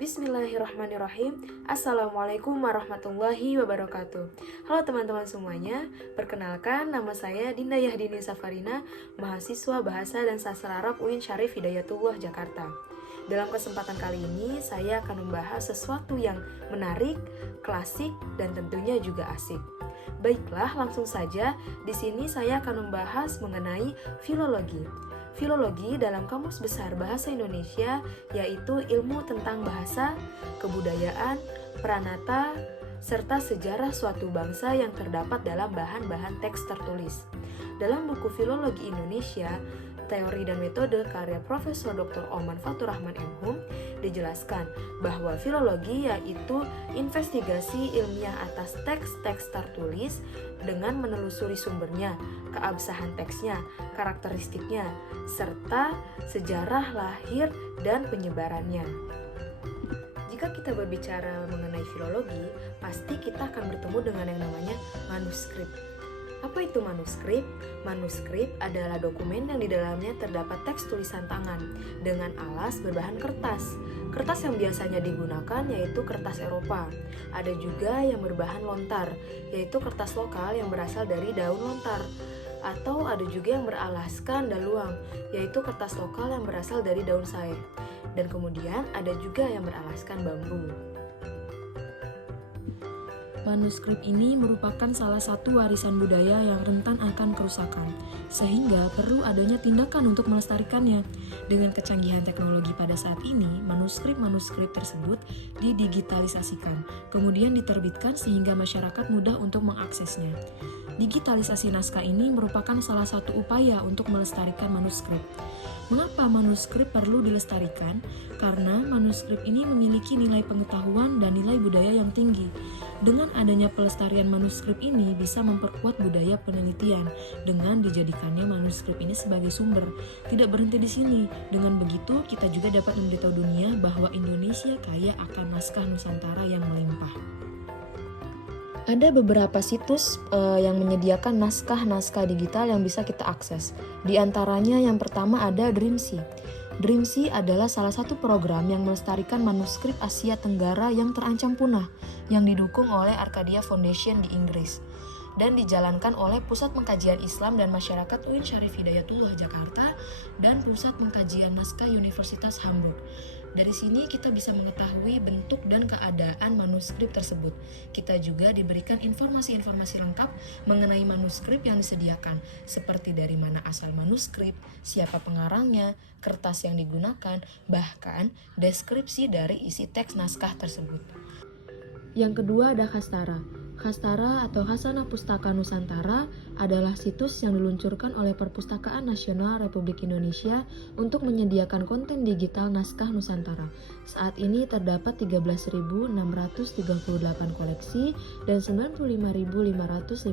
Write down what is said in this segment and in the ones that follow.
Bismillahirrahmanirrahim. Assalamualaikum warahmatullahi wabarakatuh. Halo teman-teman semuanya, perkenalkan nama saya Dinda Yahdini Safarina, mahasiswa Bahasa dan Sastra Arab UIN Syarif Hidayatullah Jakarta. Dalam kesempatan kali ini, saya akan membahas sesuatu yang menarik, klasik, dan tentunya juga asik. Baiklah, langsung saja. Di sini saya akan membahas mengenai filologi. Filologi dalam Kamus Besar Bahasa Indonesia yaitu ilmu tentang bahasa, kebudayaan, pranata, serta sejarah suatu bangsa yang terdapat dalam bahan-bahan teks tertulis. Dalam buku Filologi Indonesia, Teori dan Metode karya Profesor Dr. Oman Faturrahman M.Hum dijelaskan bahwa filologi yaitu investigasi ilmiah atas teks-teks tertulis dengan menelusuri sumbernya, keabsahan teksnya, karakteristiknya, serta sejarah lahir dan penyebarannya. Jika kita berbicara mengenai filologi, pasti kita akan bertemu dengan yang namanya manuskrip. Apa itu manuskrip? Manuskrip adalah dokumen yang di dalamnya terdapat teks tulisan tangan dengan alas berbahan kertas. Kertas yang biasanya digunakan yaitu kertas Eropa. Ada juga yang berbahan lontar, yaitu kertas lokal yang berasal dari daun lontar. Atau ada juga yang beralaskan daluang, yaitu kertas lokal yang berasal dari daun sae. Dan kemudian ada juga yang beralaskan bambu. Manuskrip ini merupakan salah satu warisan budaya yang rentan akan kerusakan, sehingga perlu adanya tindakan untuk melestarikannya. Dengan kecanggihan teknologi pada saat ini, manuskrip-manuskrip tersebut didigitalisasikan, kemudian diterbitkan sehingga masyarakat mudah untuk mengaksesnya. Digitalisasi naskah ini merupakan salah satu upaya untuk melestarikan manuskrip. Mengapa manuskrip perlu dilestarikan? Karena manuskrip ini memiliki nilai pengetahuan dan nilai budaya yang tinggi. Dengan adanya pelestarian manuskrip ini bisa memperkuat budaya penelitian dengan dijadikannya manuskrip ini sebagai sumber. Tidak berhenti di sini. Dengan begitu, kita juga dapat memberitahu dunia bahwa Indonesia kaya akan naskah Nusantara yang melimpah. Ada beberapa situs yang menyediakan naskah-naskah digital yang bisa kita akses. Di antaranya yang pertama ada Dreamsea. Dreamsea adalah salah satu program yang melestarikan manuskrip Asia Tenggara yang terancam punah, yang didukung oleh Arcadia Foundation di Inggris dan dijalankan oleh Pusat Pengkajian Islam dan Masyarakat UIN Syarif Hidayatullah Jakarta dan Pusat Pengkajian Naskah Universitas Hamburg. Dari sini kita bisa mengetahui bentuk dan keadaan manuskrip tersebut. Kita juga diberikan informasi-informasi lengkap mengenai manuskrip yang disediakan, seperti dari mana asal manuskrip, siapa pengarangnya, kertas yang digunakan, bahkan deskripsi dari isi teks naskah tersebut. Yang kedua ada Hastara. Hastara atau Hasanah Pustaka Nusantara adalah situs yang diluncurkan oleh Perpustakaan Nasional Republik Indonesia untuk menyediakan konten digital naskah Nusantara. Saat ini terdapat 13.638 koleksi dan 95.556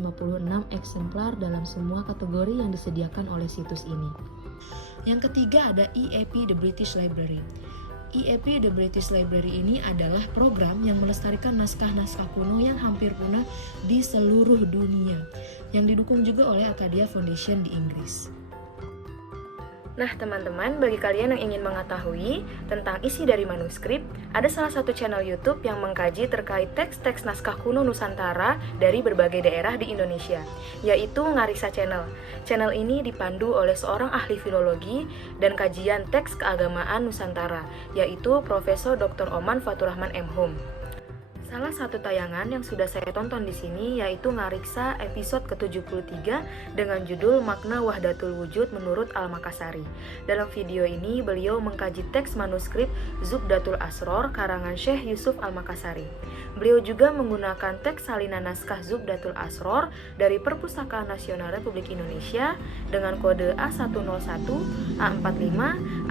eksemplar dalam semua kategori yang disediakan oleh situs ini. Yang ketiga ada IAP The British Library. IAP The British Library ini adalah program yang melestarikan naskah-naskah kuno yang hampir punah di seluruh dunia, yang didukung juga oleh Arcadia Foundation di Inggris. Nah teman-teman, bagi kalian yang ingin mengetahui tentang isi dari manuskrip, ada salah satu channel YouTube yang mengkaji terkait teks-teks naskah kuno Nusantara dari berbagai daerah di Indonesia, yaitu Ngariksa Channel. Channel ini dipandu oleh seorang ahli filologi dan kajian teks keagamaan Nusantara, yaitu Profesor Dr. Oman Faturrahman M.Hum. Salah satu tayangan yang sudah saya tonton di sini yaitu Ngariksa episode ke-73 dengan judul Makna Wahdatul Wujud menurut Al-Makassari. Dalam video ini beliau mengkaji teks manuskrip Zubdatul Asror karangan Syekh Yusuf Al-Makassari. Beliau juga menggunakan teks salinan naskah Zubdatul Asror dari Perpustakaan Nasional Republik Indonesia dengan kode A101, A45,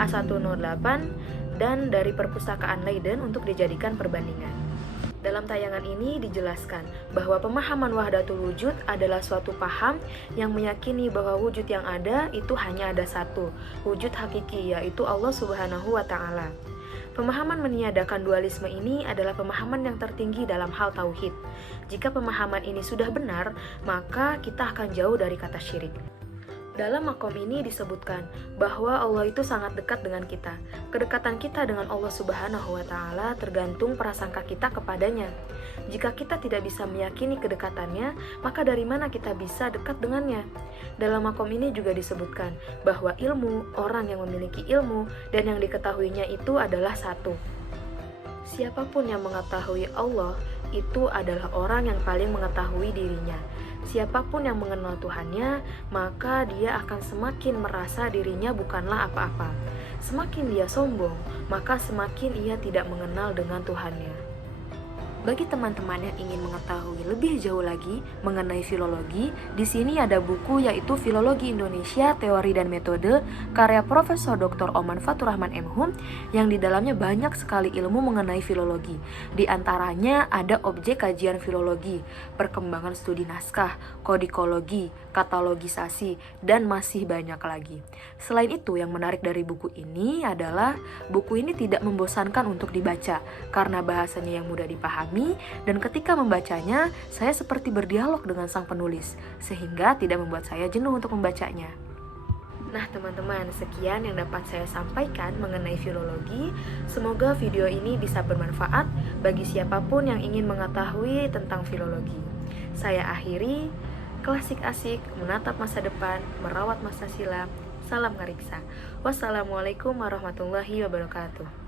A108 dan dari Perpustakaan Leiden untuk dijadikan perbandingan. Dalam tayangan ini dijelaskan bahwa pemahaman wahdatul wujud adalah suatu paham yang meyakini bahwa wujud yang ada itu hanya ada satu, wujud hakiki, yaitu Allah Subhanahu wa Ta'ala. Pemahaman meniadakan dualisme ini adalah pemahaman yang tertinggi dalam hal tauhid. Jika pemahaman ini sudah benar, maka kita akan jauh dari kata syirik. Dalam makom ini disebutkan bahwa Allah itu sangat dekat dengan kita. Kedekatan kita dengan Allah Subhanahu wa Ta'ala tergantung prasangka kita kepadanya. Jika kita tidak bisa meyakini kedekatannya, maka dari mana kita bisa dekat dengannya? Dalam makom ini juga disebutkan bahwa ilmu, orang yang memiliki ilmu dan yang diketahuinya itu adalah satu. Siapapun yang mengetahui Allah, itu adalah orang yang paling mengetahui dirinya. Siapapun yang mengenal Tuhannya, maka dia akan semakin merasa dirinya bukanlah apa-apa. Semakin dia sombong, maka semakin ia tidak mengenal dengan Tuhannya. Bagi teman-teman yang ingin mengetahui lebih jauh lagi mengenai filologi, di sini ada buku yaitu Filologi Indonesia Teori dan Metode karya Profesor Dr. Oman Faturrahman M.Hum yang di dalamnya banyak sekali ilmu mengenai filologi. Di antaranya ada objek kajian filologi, perkembangan studi naskah, kodikologi, katalogisasi, dan masih banyak lagi. Selain itu, yang menarik dari buku ini adalah buku ini tidak membosankan untuk dibaca karena bahasanya yang mudah dipahami, dan ketika membacanya, saya seperti berdialog dengan sang penulis, sehingga tidak membuat saya jenuh untuk membacanya. Nah teman-teman, sekian yang dapat saya sampaikan mengenai filologi. Semoga video ini bisa bermanfaat bagi siapapun yang ingin mengetahui tentang filologi. Saya akhiri, klasik asik, menatap masa depan, merawat masa silam. Salam ngariksa. Wassalamualaikum warahmatullahi wabarakatuh.